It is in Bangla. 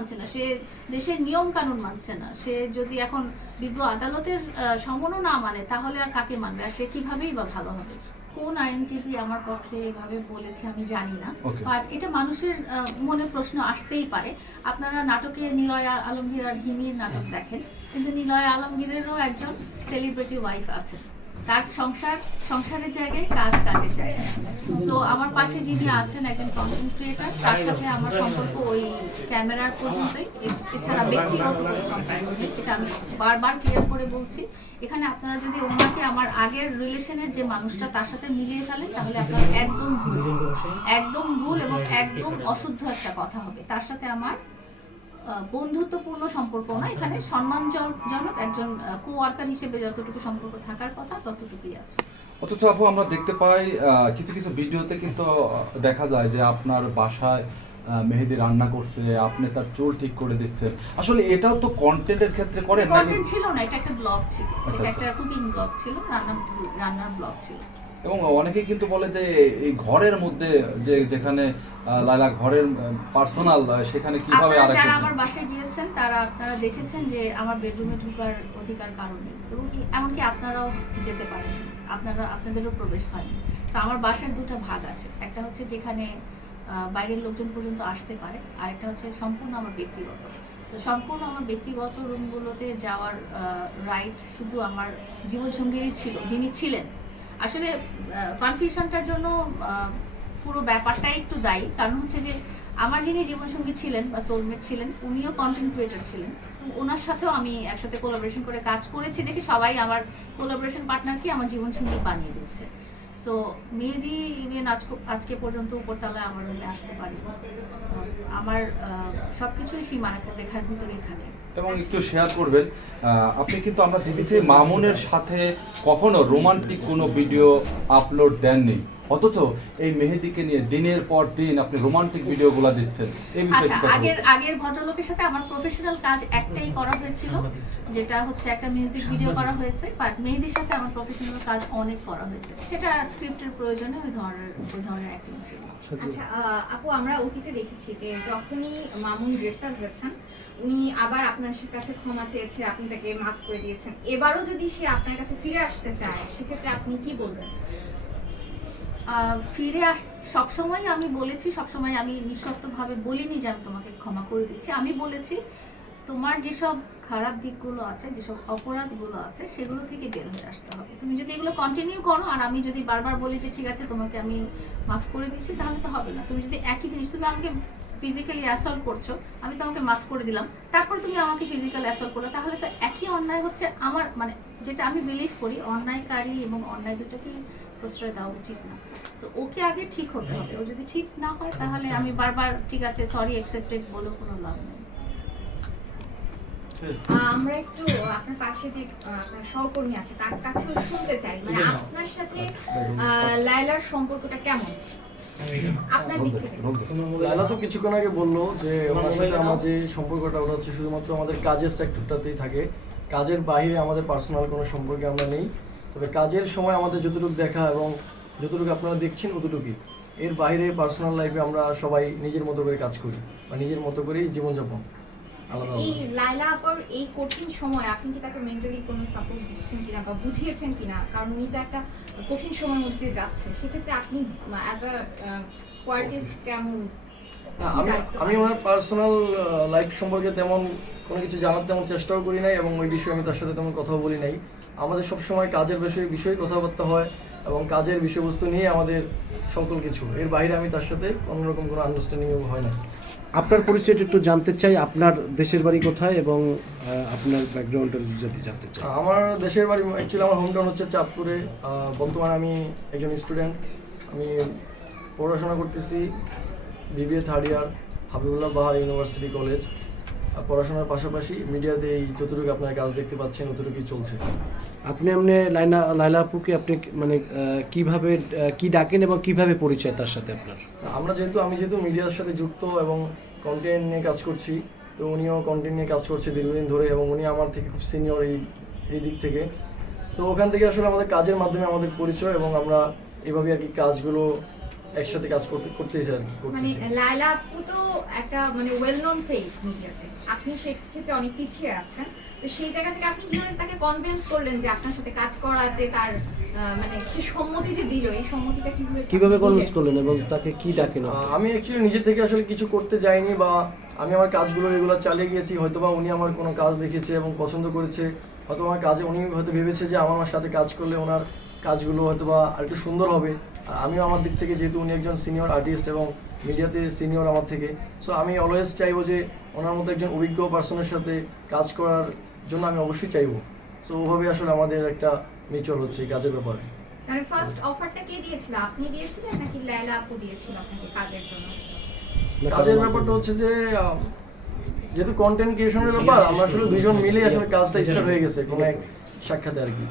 মানছে না। সে দেশের নিয়ম কানুন মানছে না। সে যদি এখন বিজ্ঞ আদালতের সমনও না মানে তাহলে আর কাকে মানবে? আর সে কিভাবেই বা ভালো হবে? কোন আইনজীবী আমার পক্ষে এভাবে বলেছে আমি জানি না। বাট এটা মানুষের মনে প্রশ্ন আসতেই পারে। আপনারা নাটকে নিলয় আলমগীর আর হিমির নাটক দেখেন। কিন্তু নিলয় আলমগীরেরও একজন সেলিব্রিটি ওয়াইফ আছে। তার সংসার, সংসারের জায়গায়, কাজ কাজের জায়গায়। সো আমার পাশে যিনি আছেন একজন কন্টেন্ট ক্রিয়েটার তার সাথে আমার সম্পর্ক ওই ক্যামেরার পর্যন্তই। এছাড়া ব্যক্তিগত এটা আমি বারবার ক্লিয়ার করে বলছি। এখানে আপনারা যদি ওনাকে আমার আগের রিলেশনের যে মানুষটা, তার সাথে মিলিয়ে ফেলেন, তাহলে আপনার একদম ভুল। একদম ভুল এবং একদম অশুদ্ধ একটা কথা হবে। তার সাথে আমার বন্ধুত্বপূর্ণ সম্পর্ক না এখানে সম্মানজনক একজন কো ওয়ার্কার হিসেবে যতটুকু সম্পর্ক থাকার কথা ততটুকুই আছে। অথচ আপু আমরা দেখতে পাই কিছু কিছু ভিডিওতে কিন্তু দেখা যায় যে আপনার বাসায় মেহেদি রান্না করছে আপনি তার চুল ঠিক করে দিচ্ছেন। আসলে এটাও তো কন্টেন্টের ক্ষেত্রে করেন নাকি? কন্টেন্ট ছিল না এটা একটা ব্লগ ছিল। আচ্ছা, এটা আচ্ছা। একটা কুকিং ব্লগ ছিল রান্না রান্নার ব্লগ ছিল। এবং অনেকেই কিন্তু বলে যে এই ঘরের মধ্যে যে যেখানে লাইলা ঘরের পার্সোনাল সেখানে কীভাবে আপনারা যারা আমার বাসায় গিয়েছেন তারা আপনারা দেখেছেন যে আমার বেডরুমে ঢোকার অধিকার কারণে এবং কি- এমনকি আপনারাও যেতে পারেন আপনারা আপনাদেরও প্রবেশ হয়নি তো আমার বাসার দুটো ভাগ আছে। একটা হচ্ছে যেখানে বাইরের লোকজন পর্যন্ত আসতে পারে। আরেকটা হচ্ছে সম্পূর্ণ আমার ব্যক্তিগত। তো সম্পূর্ণ আমার ব্যক্তিগত রুমগুলোতে যাওয়ার রাইট শুধু আমার জীবনসঙ্গীরই ছিল যিনি ছিলেন। আসলে কনফিউশনটার জন্য পুরো ব্যাপারটাই একটু দায়ী। কারণ হচ্ছে যে, আমার যিনি জীবনসঙ্গী ছিলেন বা সোলমেট ছিলেন, উনিও কন্টেন্ট ক্রিয়েটার ছিলেন। ওনার সাথেও আমি একসাথে কোলাবোরেশন করে কাজ করেছি দেখি সবাই আমার কোলাবোরেশন পার্টনারকে আমার জীবনসঙ্গী বানিয়ে দিচ্ছে সো মেহেদি ইভেন আজ আজকে পর্যন্ত উপরতলায় আমার রুমে আসতে পারি আমার সব কিছুই সীমানা রেখার ভিতরেই থাকে। এবং একটু শেয়ার করবেন আপনি কিন্তু আমরা দেখেছি মামুনের সাথে কখনো রোমান্টিক কোনো ভিডিও আপলোড দেননি। অথচ এই মেহেদিকে নিয়ে দিনের পর দিন আপনি রোমান্টিক ভিডিওগুলো দিচ্ছেন। এই বিষয়ে আচ্ছা আগের আগের ভদ্রলোকের সাথে আমার প্রফেশনাল কাজ একটাই করা হয়েছিল যেটা হচ্ছে একটা মিউজিক ভিডিও করা হয়েছে বাট মেহেদির সাথে আমার প্রফেশনাল কাজ অনেক করা হয়েছে। সেটা স্ক্রিপ্টের প্রয়োজনে ওই ধরনের ওই ধরনের অ্যাক্টিং ছিল। আচ্ছা আহ, আপু আমরা অতীতে দেখেছি যে যখনই মামুন গ্রেফতার হয়েছেন উনি আবার আপনার কাছে ক্ষমা চেয়েছে আপনি তাকে মাফ করে দিয়েছেন। এবারও যদি সে আপনার কাছে ফিরে আসতে চায় সেক্ষেত্রে আপনি কি বলবেন? ফিরে আস, সবসময় আমি বলেছি, সবসময় আমি নিঃশর্তভাবে বলিনি যে আমি তোমাকে ক্ষমা করে দিচ্ছি। আমি বলেছি, তোমার যেসব খারাপ দিকগুলো আছে, যেসব অপরাধগুলো আছে, সেগুলো থেকে বের হয়ে আসতে হবে। তুমি যদি এগুলো কন্টিনিউ করো, আর আমি যদি বারবার বলি যে, ঠিক আছে, তোমাকে আমি মাফ করে দিচ্ছি, তাহলে তো হবে না। তুমি যদি একই জিনিস, তুমি আমাকে ফিজিক্যালি অ্যাসল্ট করছ, আমি তোমাকে মাফ করে দিলাম, তারপর তুমি আমাকে ফিজিক্যাল অ্যাসল্ট করল, তাহলে তো একই অন্যায় হচ্ছে আমার মানে যেটা আমি বিলিভ করি, অন্যায়কারী এবং অন্যায় দুটোকেই প্রশ্রয় দেওয়া উচিত না। সো ওকে আগে ঠিক হতে হবে। ও যদি ঠিক না হয় তাহলে আমি বারবার ঠিক আছে সরি অ্যাকসেপ্টেড বলে কোনো লাভ নেই। আহ, আমরা একটু আপনার পাশে যে আপনার সহকর্মী আছে তার কাছেও শুনতে চাই। মানে আপনার সাথে আহ, লায়লার সম্পর্কটা কেমন? আপনার দিক লালা তো কিছুক্ষণ আগে বলল যে ওনার সাথে আমার যে সম্পর্কটা ওটা হচ্ছে শুধুমাত্র আমাদের কাজের সেক্টরটাতেই থাকে। কাজের বাইরে আমাদের পার্সোনাল কোনো সম্পর্কে আমরা নেই। তবে কাজের সময় আমাদের যতটুকু দেখা এবং যতটুকু আপনারা দেখছেন অতটুকুই। এর বাইরে পার্সোনাল লাইফে আমরা সবাই নিজের মতো করে কাজ করি বা নিজের মতো করেই জীবনযাপন। এই লাইলা আপার এই কঠিন সময় আপনি কি তাকে মেন্টালি কোনো সাপোর্ট দিচ্ছেন কিনা বা বুঝিয়েছেন কিনা? কারণ উনি তো একটা কঠিন সময়ের মধ্যে দিয়ে যাচ্ছে। সেক্ষেত্রে আপনি অ্যাজ আ কোয়ার্টিস্ট কেমন আমি আমি আমার পার্সোনাল লাইফ সম্পর্কে তেমন কোনো কিছু জানার তেমন চেষ্টাও করি নাই এবং ওই বিষয়ে আমি তার সাথে তেমন কথাও বলি নাই। আমাদের সবসময় কাজের বিষয়ে বিষয়ে কথাবার্তা হয় এবং কাজের বিষয়বস্তু নিয়ে আমাদের সকল কিছু। এর বাইরে আমি তার সাথে কোনোরকম কোনো আন্ডারস্ট্যান্ডিং হয় না আপনার পরিচয়টা একটু জানতে চাই আপনার দেশের বাড়ি কোথায় এবং আপনার ব্যাকগ্রাউন্ডটা যদি জানতে চাই। আমার দেশের বাড়ি অ্যাকচুয়ালি আমার হোমটাউন হচ্ছে চাঁদপুরে। বর্তমানে আমি একজন স্টুডেন্ট আমি পড়াশোনা করতেছি BBA third year Habibullah Bahar university college পড়াশোনার পাশাপাশি মিডিয়াতে এই যতটুকু আপনার কাজ দেখতে পাচ্ছেন অতটুকুই চলছে। আপনি আপনি লাইলা লাইলা আপুকে আপনি মানে কীভাবে কি ডাকেন এবং কীভাবে পরিচয় তার সাথে আপনার? আমরা যেহেতু আমি যেহেতু মিডিয়ার সাথে যুক্ত এবং কন্টেন্ট নিয়ে কাজ করছি তো উনিও কন্টেন্ট নিয়ে কাজ করছে দীর্ঘদিন ধরে এবং উনি আমার থেকে খুব সিনিয়র এই এই দিক থেকে। তো ওখান থেকে আসলে আমাদের কাজের মাধ্যমে আমাদের পরিচয় এবং আমরা এভাবে আর কি কাজগুলো একসাথে কাজ করতে করতেই চাই মানে লায়লা আপু তো একটা মানে ওয়েল নোন ফেস মিডিয়াতে। আপনি সেই ক্ষেত্রে অনেক পিছিয়ে আছেন। তো সেই জায়গা থেকে আপনি কীভাবে তাকে কনভিন্স করলেন যে আপনার সাথে কাজ করাতে তার মানে সে সম্মতি যে দিল এই সম্মতিটা কীভাবে কীভাবে কনভিন্স করলেন এবং তাকে কি ডাকেন? আমি অ্যাকচুয়ালি নিজে থেকে আসলে কিছু করতে যাইনি বা আমি আমার কাজগুলো রেগুলার চালিয়ে গিয়েছি। হয়তোবা উনি আমার কোনো কাজ দেখেছে এবং পছন্দ করেছে। হয়তো আমার কাজে উনি হয়তো ভেবেছে যে আমার সাথে কাজ করলে ওনার কাজগুলো হয়তো বা আরেকটু সুন্দর হবে। আর আমিও আমার দিক থেকে যেহেতু উনি একজন সিনিয়র আর্টিস্ট এবং মিডিয়াতে সিনিয়র আমার থেকে সো আমি অলওয়েজ চাইব যে ওনার মতো একজন অভিজ্ঞ পার্সনের সাথে কাজ করার জন্য আমি অবশ্যই চাইব। সো ওভাবে আসলে আমাদের একটা মিউচুয়াল হচ্ছে এই কাজের ব্যাপারে। মানে ফার্স্ট অফারটা কে দিয়েছিল? আপনি দিয়েছিলেন নাকি লায়লা আপু দিয়েছিল আপনাকে কাজের জন্য? কাজের ব্যাপারটা হচ্ছে যে যেহেতু কন্টেন্ট ক্রিয়েশনের ব্যাপার আমরা আসলে দুইজন মিলেই আসলে কাজটা স্টার্ট হয়ে গেছে কোনো এক সাক্ষাতে আর কি।